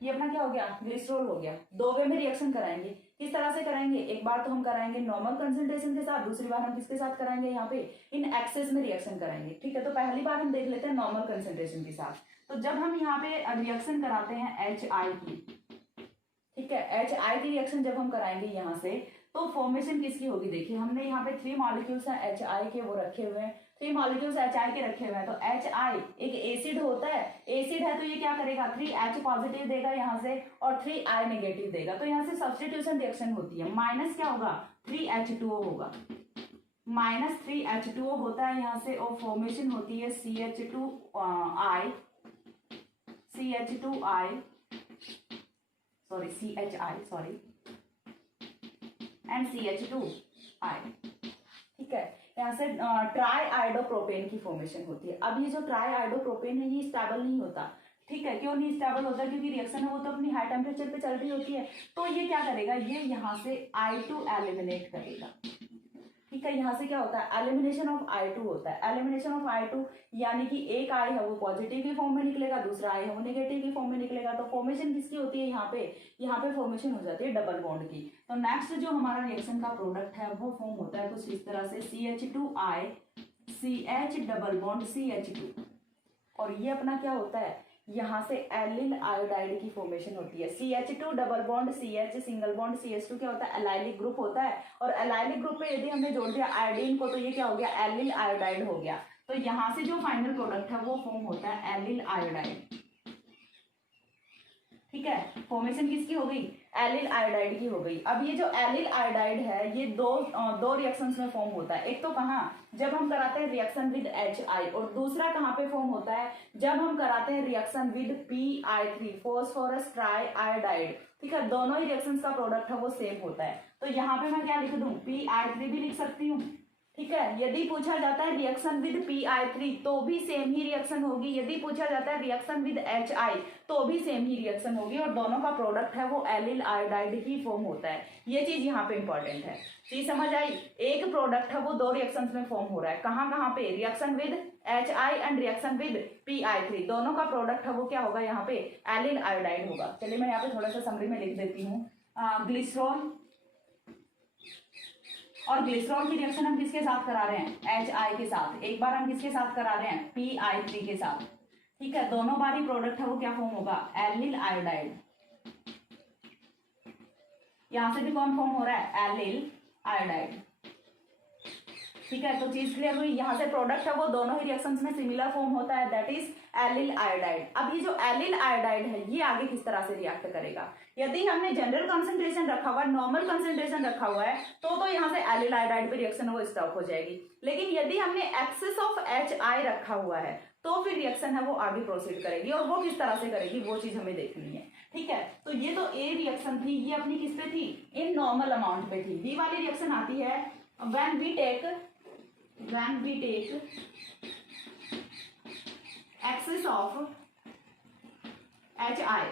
ये अपना क्या हो गया, ग्लिसरॉल हो गया। दो वे में रिएक्शन कराएंगे, किस तरह से कराएंगे, एक बार तो हम कराएंगे नॉर्मल कंसंट्रेशन के साथ, दूसरी बार हम किसके साथ कराएंगे, यहाँ पे इन एक्सेस में रिएक्शन कराएंगे। ठीक है, तो पहली बार हम देख लेते हैं नॉर्मल कंसंट्रेशन के साथ। तो जब हम यहाँ पे रिएक्शन कराते हैं HI की, ठीक है, HI की रिएक्शन जब हम कराएंगे यहाँ से, तो फॉर्मेशन किसकी होगी, देखिए हमने यहाँ पे 3 मॉलिक्यूल्स हैं HI के वो रखे हुए हैं, 3 मॉलिक्यूल्स HI के रखे हुए हैं। तो HI एक एसिड होता है, एसिड है तो ये क्या करेगा, 3H पॉजिटिव देगा यहाँ से और 3I नेगेटिव देगा। तो यहाँ से सब्स्टिट्यूशन रिएक्शन होती है, माइनस क्या होगा, 3H2O होगा, माइनस 3H2O होता है यहाँ से, और फॉर्मेशन होती है CH2I एंड CH2I। ठीक है, यहाँ से ट्राई आइडोप्रोपेन की फॉर्मेशन होती है। अब ये जो ट्राई आइडोप्रोपेन है ये स्टेबल नहीं होता। ठीक है, क्यों नहीं स्टेबल होता, क्योंकि रिएक्शन है वो तो अपनी हाई टेम्परेचर पे चल रही होती है। तो ये क्या करेगा, ये यहाँ से I2 एलिमिनेट करेगा। ठीक है, यहाँ से क्या होता है, एलिमिनेशन ऑफ I2 होता है। एलिमिनेशन ऑफ I2 यानी कि एक I है वो पॉजिटिव की फॉर्म में निकलेगा, दूसरा I है वो नेगेटिव की फॉर्म में निकलेगा। तो फॉर्मेशन किसकी होती है, यहाँ पे फॉर्मेशन हो जाती है डबल बॉन्ड की। तो नेक्स्ट जो हमारा रिएक्शन का प्रोडक्ट है वो फॉर्म होता है कुछ इस तरह से, CH2I CH double bond CH2, और ये अपना क्या होता है, यहाँ से एलिल आयोडाइड की फॉर्मेशन होती है। CH2 double bond CH single bond CH2 क्या होता है, एलाइलिक ग्रुप होता है, और एलाइलिक ग्रुप पे यदि हमने जोड़ दिया आयोडीन को तो ये क्या हो गया, एलिल आयोडाइड हो गया। तो यहाँ से जो फाइनल प्रोडक्ट है वो फॉर्म होता है एलिल आयोडाइड। ठीक है, फॉर्मेशन किसकी हो गई, एलिल आयोडाइड की हो गई। अब ये जो एलिल आयोडाइड है ये दो रिएक्शंस में फॉर्म होता है। एक तो कहाँ, जब हम कराते हैं रिएक्शन विद HI, और दूसरा कहाँ पे फॉर्म होता है, जब हम कराते हैं reaction with PI3 phosphorus try iodide. ठीक है, दोनों ही रिएक्शंस का प्रोडक्ट है वो सेम होता है। तो यहाँ पे मैं क्या लिख दूं, PI3 भी लिख सकती हूँ। ठीक है, यदि पूछा जाता है रिएक्शन विद PI3 तो भी सेम ही रिएक्शन होगी, यदि पूछा जाता है रिएक्शन विद HI तो भी सेम ही रिएक्शन होगी, और दोनों का प्रोडक्ट है वो एलिल आयोडाइड ही फॉर्म होता है। ये चीज यहाँ पे इंपॉर्टेंट है। चीज समझ आई, एक प्रोडक्ट है वो दो रिएक्शंस में फॉर्म हो रहा है, कहाँ कहाँ पे, reaction with HI and reaction with PI3, दोनों का प्रोडक्ट है वो क्या होगा, यहाँ पे एलिल आयोडाइड होगा। चलिए मैं यहाँ पे थोड़ा सा समरी में लिख देती हूँ। ग्लिसरॉल और ग्लिसरॉल की रिएक्शन हम किसके साथ करा रहे हैं, HI के साथ। एक बार हम किसके साथ करा रहे हैं, PI3 के साथ। ठीक है, दोनों बार ही प्रोडक्ट है वो क्या फॉर्म होगा, एलिल आयोडाइड। यहां से भी कौन फॉर्म हो रहा है, एलिल आयोडाइड। ठीक है, तो चीज क्लियर हुई। यहाँ से प्रोडक्ट है वो दोनों ही रिएक्शंस में सिमिलर फॉर्म होता है, दैट इज एलिल आयोडाइड। अब ये जो एलिल आयोडाइड है ये आगे किस तरह से रिएक्ट करेगा, यदि हमने जनरल कंसंट्रेशन रखा हुआ है, नॉर्मल कंसंट्रेशन रखा हुआ है, तो यहाँ से एलिल आयोडाइड पे रिएक्शन वो स्टॉप हो जाएगी। लेकिन यदि हमने एक्सेस ऑफ HI रखा हुआ है तो फिर रिएक्शन है वो आगे प्रोसीड करेगी, और वो किस तरह से करेगी वो चीज हमें देखनी है। ठीक है, तो ये तो ए रिएक्शन थी, ये अपनी किस पे थी, इन नॉर्मल अमाउंट पे थी। बी वाली रिएक्शन आती है when we take excess of HI।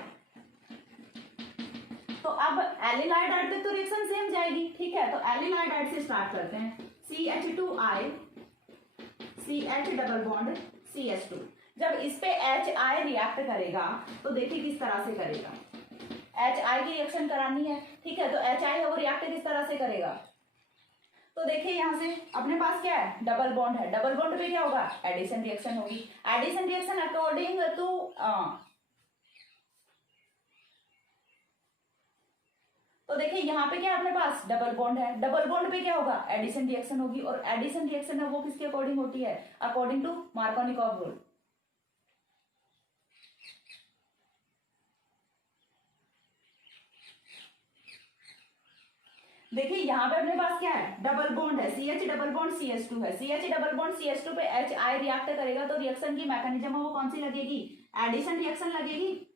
तो अब एलिल आयोडाइड तक तो रिएक्शन सेम जाएगी। ठीक है, तो एलिल आयोडाइड से स्टार्ट करते हैं। CH2I CH double bond CH2। जब इस पे HI रिएक्ट करेगा तो देखिए किस तरह से करेगा, HI की रिएक्शन करानी है। ठीक है, तो HI है वो रिएक्ट किस तरह से करेगा, तो देखिए यहाँ से अपने पास क्या है, डबल बॉन्ड है। डबल बॉन्ड पे क्या होगा, एडिशन रिएक्शन होगी। एडिशन रिएक्शन अकॉर्डिंग टू तो देखिए यहाँ पे क्या है अपने पास, डबल बॉन्ड है। डबल बॉन्ड पे क्या होगा, एडिशन रिएक्शन होगी, और एडिशन रिएक्शन है वो किसके अकॉर्डिंग होती है, अकॉर्डिंग टू मार्कोनिकॉफ रूल। देखिए यहाँ पे अपने पास क्या है, डबल बॉन्ड है, CH डबल बॉन्ड CH2 है। CH डबल बॉन्ड CH2 पे HI रिएक्ट करेगा तो रिएक्शन की मैकेनिज्म वो कौन सी लगेगी, एडिशन रिएक्शन लगेगी।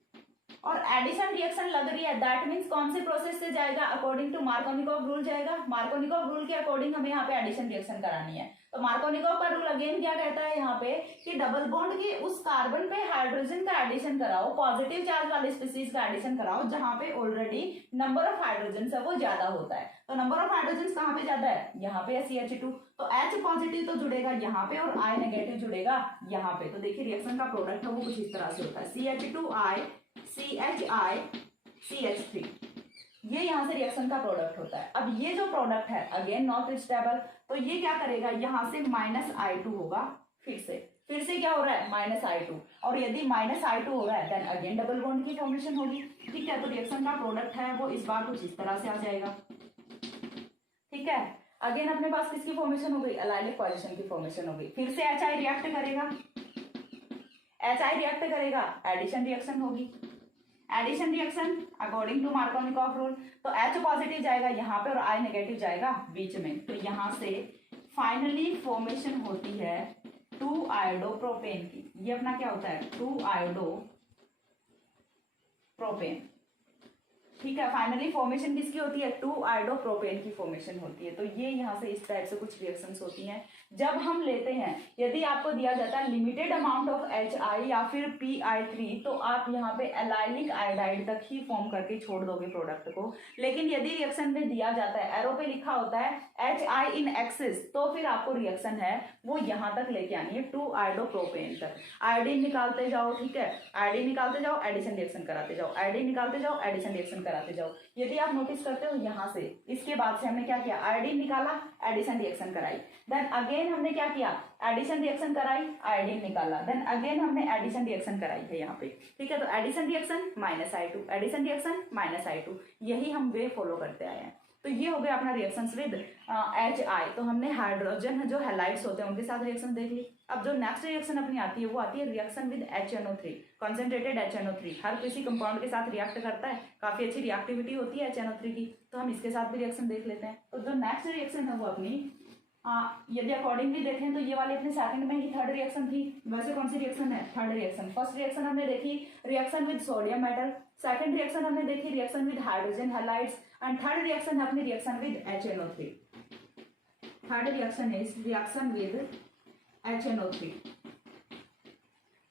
और एडिशन रिएक्शन लग रही है, दैट मीन्स कौन से प्रोसेस से जाएगा, अकॉर्डिंग टू मार्कोनिकॉफ रूल जाएगा। मार्कोनिकॉफ रूल के अकॉर्डिंग हमें यहाँ पे एडिशन रिएक्शन करानी है। तो मार्कोनिकॉफ का रूल अगेन क्या कहता है यहाँ पे कि डबल बॉन्ड के उस कार्बन पे हाइड्रोजन का एडिशन कराओ, पॉजिटिव चार्ज वाले स्पीसीज का एडिशन कराओ जहां पे ऑलरेडी नंबर ऑफ हाइड्रोजन है वो ज्यादा होता है। तो नंबर ऑफ हाइड्रोजन कहाँ पे ज्यादा है, यहाँ पे है CH2, तो H पॉजिटिव तो जुड़ेगा यहाँ पे और I नेगेटिव जुड़ेगा यहाँ पे। तो देखिए रिएक्शन का प्रोडक्ट है वो कुछ इस तरह से होता है, CH2I CHI CH3, ये यहाँ से रिएक्शन का प्रोडक्ट होता है। अब ये जो प्रोडक्ट है अगेन नॉट स्टेबल, तो ये क्या करेगा, यहाँ से -I2 होगा, फिर से क्या हो रहा है, -I2, और यदि -I2 हो रहा है देन अगेन डबल बॉन्ड की फॉर्मेशन होगी। ठीक है, तो रिएक्शन का प्रोडक्ट है वो इस बार कुछ इस तरह से आ जाएगा। ठीक है, अगेन अपने पास किसकी फॉर्मेशन हो गई, एलाइलिक पॉजिशन की फॉर्मेशन हो गई। फिर से HI रिएक्ट करेगा, HI रिएक्ट करेगा, एडिशन रिएक्शन होगी। Addition reaction according to Markovnikov rule, तो H पॉजिटिव जाएगा यहाँ पे और I नेगेटिव जाएगा बीच में। तो यहाँ से फाइनली फॉर्मेशन होती है 2 आयोडोप्रोपेन की। ये अपना क्या होता है, 2 आयोडोप्रोपेन। ठीक है, फाइनली फॉर्मेशन किसकी होती है, 2 आयोडोप्रोपेन की फॉर्मेशन होती है। तो ये यहाँ से इस टाइप से कुछ रिएक्शंस होती हैं जब हम लेते हैं। यदि आपको दिया जाता है लिमिटेड अमाउंट ऑफ HI या फिर PI3 तो आप यहाँ पे एलाइलिक आयोडाइड तक ही फॉर्म करके छोड़ दोगे प्रोडक्ट को। लेकिन यदि रिएक्शन में दिया जाता है, एरो पे लिखा होता है HI इन एक्सेस, तो फिर आपको रिएक्शन है वो यहाँ तक लेके आनी है 2 आयोडोप्रोपेन तक। आयोडीन निकालते जाओ, ठीक है, आयोडीन निकालते जाओ, एडिशन रिएक्शन कराते जाओ, आयोडीन निकालते जाओ, एडिशन रिएक्शन कराते जाओ। यदि आप नोटिस करते हो यहाँ से इसके बाद से हमने क्या किया, आयोडीन निकाला, एडिशन रिएक्शन कराई, देन अगेन हमने क्या किया, एडिशन रिएक्शन कराई, आयोडीन निकाला, देन अगेन हमने एडिशन रिएक्शन कराई है यहाँ पे। ठीक है, तो addition reaction -I2, addition reaction -I2, यही हम वे फॉलो करते आए हैं। तो ये हो गया अपना रिएक्शंस विद HI। तो हमने हाइड्रोजन जो हैलाइड्स होते हैं उनके साथ रिएक्शन देख ली। अब जो नेक्स्ट रिएक्शन अपनी आती है वो आती है reaction with HNO3, concentrated HNO3। हर किसी कंपाउंड के साथ रिएक्ट करता है, काफी अच्छी रिएक्टिविटी होती है HNO3 की, तो हम इसके साथ भी रिएक्शन देख लेते हैं। तो जो नेक्स्ट रिएक्शन है वो अपनी यदि अकॉर्डिंगली देखें तो ये वाली अपने सेकंड में ही थर्ड रिएक्शन थी। वैसे कौन सी रिएक्शन है, थर्ड रिएक्शन। फर्स्ट रिएक्शन हमने देखी reaction with sodium metal, second reaction हमने देखी reaction with hydrogen halides, and third reaction है अपनी reaction with HNO3। Third reaction is reaction with HNO3।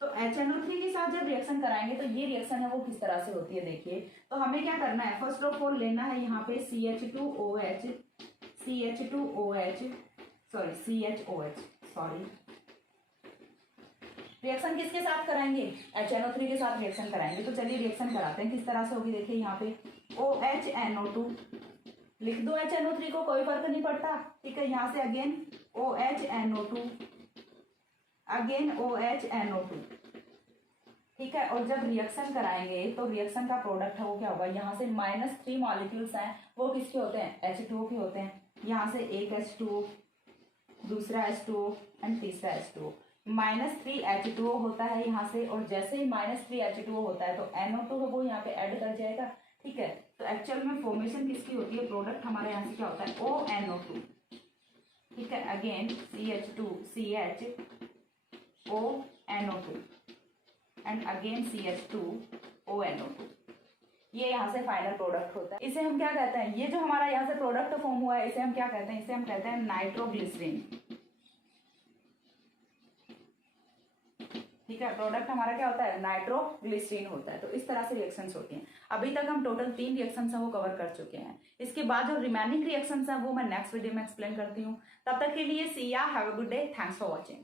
तो HNO3 के साथ जब रिएक्शन कराएंगे तो ये रिएक्शन है वो किस तरह से होती है, देखिए। तो हमें क्या करना है, फर्स्ट ऑफ ऑल लेना है यहाँ पे CH2OH, रिएक्शन किसके साथ कराएंगे, HNO3 के साथ रिएक्शन कराएंगे। तो चलिए रिएक्शन कराते हैं, किस तरह से होगी, देखिए यहाँ पे OHNO2, लिख दो HNO3 को, कोई फर्क नहीं पड़ता। ठीक है, यहाँ से अगेन OHNO2, अगेन OHNO2। ठीक है, और जब रिएक्शन कराएंगे तो रिएक्शन का प्रोडक्ट है वो क्या होगा, यहाँ से -3 मॉलिक्यूल्स हैं वो किसके होते हैं, H2O के होते हैं। यहाँ से एक H2O, दूसरा H2O एंड तीसरा H2O। -3H2O होता है यहाँ से, और जैसे ही -3H2O होता है तो NO2 है वो यहाँ पे ऐड कर जाएगा। ठीक है, तो एक्चुअल में फॉर्मेशन किसकी होती है, प्रोडक्ट हमारे यहाँ से क्या होता है, ONO2। ठीक है, again CH2CHONO2 and again CH2ONO2। ये यहाँ से फाइनल प्रोडक्ट होता है। इसे हम क्या कहते हैं, ये जो हमारा यहाँ से प्रोडक्ट फॉर्म हुआ है इसे हम क्या कहते हैं, इसे हम कहते हैं नाइट्रोग्लिसरीन। ठीक है, प्रोडक्ट हमारा क्या होता है, नाइट्रोग्लिसरीन होता है। तो इस तरह से रिएक्शंस होती हैं। अभी तक हम टोटल 3 रिएक्शंस हैं वो कवर कर चुके हैं। इसके बाद जो रिमेनिंग रिएक्शंस हैं वो मैं नेक्स्ट वीडियो में एक्सप्लेन करती हूँ। तब तक के लिए सी या, have a good day, thanks for watching.